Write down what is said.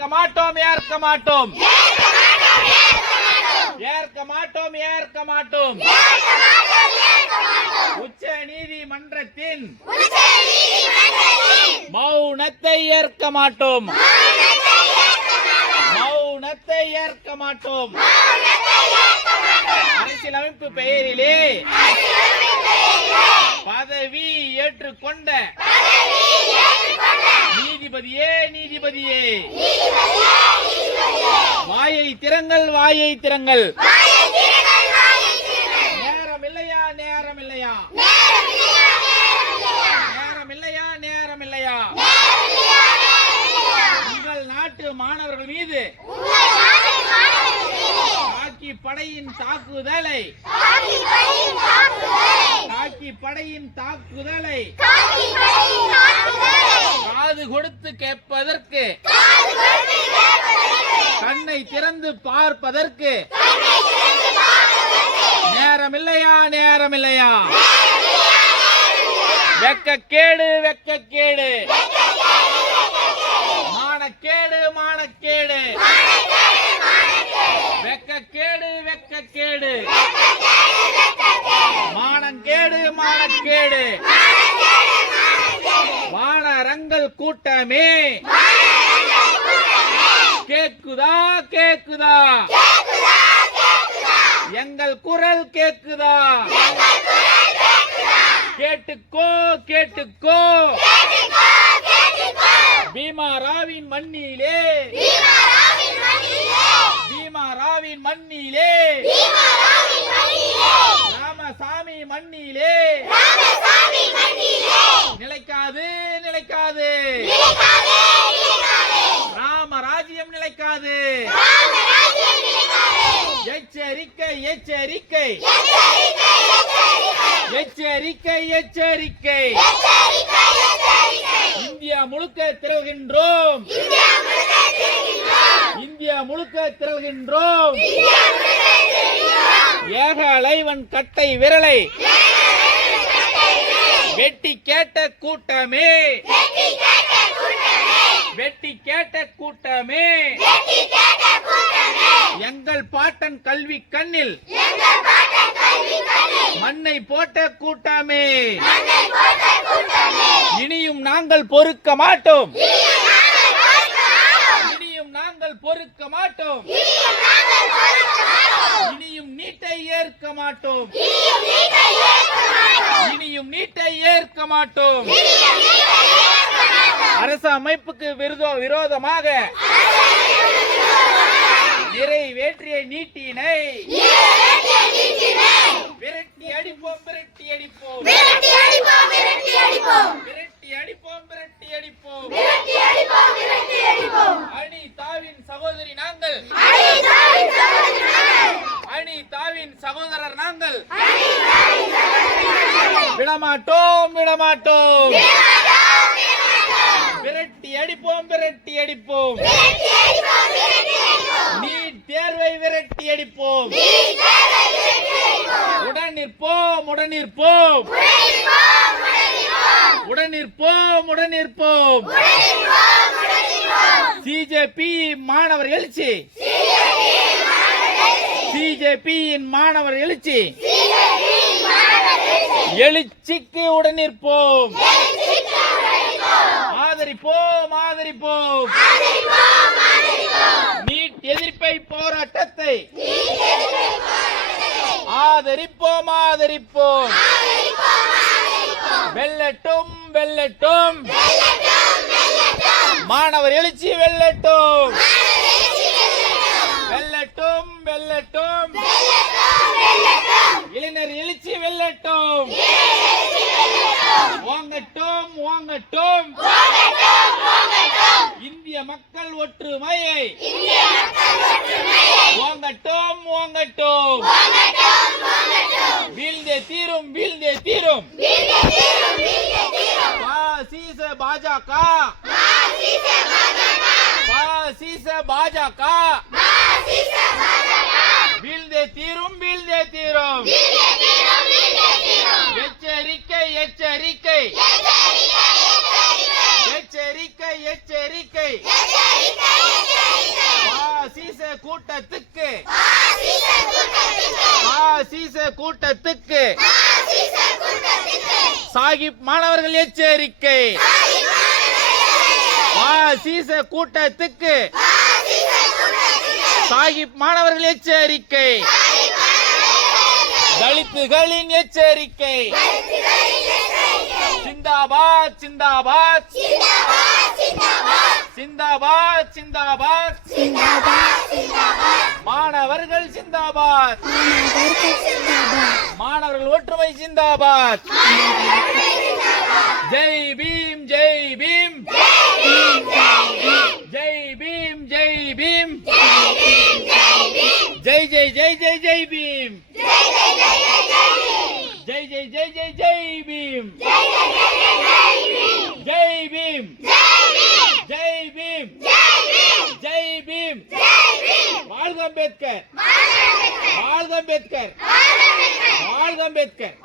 ஏற்க மாட்டோம் ஏற்க மாட்டோம் ஏற்க மாட்டோம் ஏற்க மாட்டோம் உச்ச நீதிமன்றத்தின் மௌனத்தை ஏற்க மாட்டோம் மௌனத்தை ஏற்க மாட்டோம் அரசியலமைப்பு பெயரிலே பதவி ஏற்றுக்கொண்ட நீதிபதியே நீதிபதியே வாயை திறங்கள் வாயை திறங்கள் நேரம் இல்லையா நேரம் இல்லையா நேரம் இல்லையா நேரம் இல்லையா உங்கள் நாட்டு மாணவர்கள் மீது காக்கி படையின் தாக்குதலை காக்கி படையின் தாக்குதலை காது கொடுத்து கேட்பதற்கு கண்ணை திறந்து பார்ப்பதற்கு நேரம் இல்லையா நேரம் இல்லையா வெக்கக்கேடு வெக்கக்கேடு மானக்கேடு மானக்கேடு வெக்கக்கேடு வெக்கக்கேடு மானக்கேடு மானக்கேடு வானரங்கள் கூட்டமே கேக்குதா கேக்குதா எங்கள் குரல் கேக்குதா கேட்டுக்கோ கேட்டுக்கோ பீமாராவின் மண்ணிலே பீமாராவின் மண்ணிலே ராமசாமி மண்ணிலே நிலைக்காது நிலைக்காது ராமராஜ்யம் நிலைக்காது எச்சரிக்கை எச்சரிக்கை எச்சரிக்கை எச்சரிக்கை இந்தியா முழுக்க திரள்கின்றோம் இந்தியா முழுக்க திரள்கின்றோம் ஏக அலைவன் கட்டை விரலை வெட்டி கேட்ட கூட்டமே வெட்டி கேட்ட கூட்டமே எங்கள் பாட்டன் கல்வி கண்ணில் மண்ணை போட்ட கூட்டமே இனியும் நாங்கள் பொறுக்க மாட்டோம் இனியும் நாங்கள் பொறுக்க மாட்டோம் இனியும் நீட்டை ஏற்க மாட்டோம் இனியும் நீட்டை ஏற்க மாட்டோம் அரசு அமைப்புக்கு விரோதமாக நிறைவேற்றிய நீட்டினை விரட்டி அடிப்போம் விரட்டி அடிப்போம் விரட்டி அடிப்போம் விரட்டி அடிப்போம் விரட்டி அடிப்போம் அணி தாவின் சகோதரி நாங்கள் அணி தாவின் சகோதரர் நாங்கள் விடமாட்டோம் விடமாட்டோம் விரட்டி அடிப்போம் விரட்டி அடிப்போம் நீட் தேர்வை விரட்டி அடிப்போம் உடன் நிற்போம் உடன் நிற்போம் உடன் நிற்போம் உடன் நிற்போம் சிஜேபி மாணவர் எழுச்சி சிஜேபியின் மாணவர் எழுச்சி எழுச்சிக்கு உடன் நிற்போம் ஆதரிப்போம் ஆதரிப்போம் நீட் எதிர்ப்பை போராட்டத்தை ஆதரிப்போம் ஆதரிப்போம் வெல்லட்டும் வெல்லட்டும் மாணவர் எழுச்சி வெல்லட்டும் வெல்லட்டும் வெல்லட்டும் இளைஞர் எழுச்சி வெல்லட்டும் வாங்கட்டும் வாங்கட்டும் இந்திய மக்கள் ஒற்றுமையை வாங்கட்டும் வாங்கட்டும் வீழ்ந்தே தீரும் வீழ்ந்தே தீரும் பாசிச பாஜக பாசிச பாஜக வீழ்ந்தே தீரும் வீழ்ந்தே தீரும் எச்சரிக்கை எச்சரிக்கை எச்சரிக்கை எச்சரிக்கை கூட்டத்துக்கு பாசிச கூட்டத்துக்கு சாகிப் மாணவர்கள் எச்சரிக்கை பாசிச கூட்டத்துக்கு சாகிப் மாணவர்கள் எச்சரிக்கை தலித்துகளின் எச்சரிக்கை சிந்தாபாத் சிந்தாபாத் சிந்தாபாத் சிந்தாபாத் மாணவர்கள் சிந்தாபாத் மாணவர்கள் ஒற்றுமை சிந்தாபாத் ஜெய் பீம் ஜெய் பீம் ஜெய் பீம் ஜெய் பீம் ஜெய் ஜெய் ஜெய் ஜெய் ஜெய் பீம் ஜெய் ஜெய் ஜெய் ஜெய் ஜெய் பீம் ஜெய் பீம் ஜெய் பீம் ஜெய் பீம் வாழ்க அம்பேத்கர் வாழ்க அம்பேத்கர் வாழ்க அம்பேத்கர்